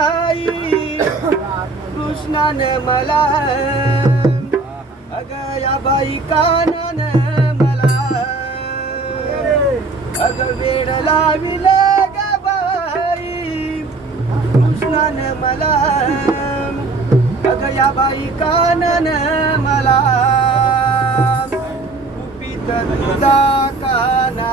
आई कृष्णाने मला अग या बाई कानाने मला. अग वेड लाविल ग बाई कृष्णाने मला. अग या बाई कानाने मला. कुपित तुझा काना